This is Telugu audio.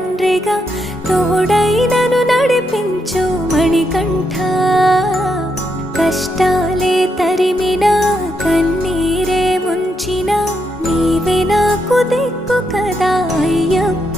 తండ్రిగా తోడై నన్ను నడిపించు మణికంఠ. కష్టాలే తరిమినా కన్నీరే ముంచిన నీవే నాకు దిక్కు కదా అయ్యప్ప.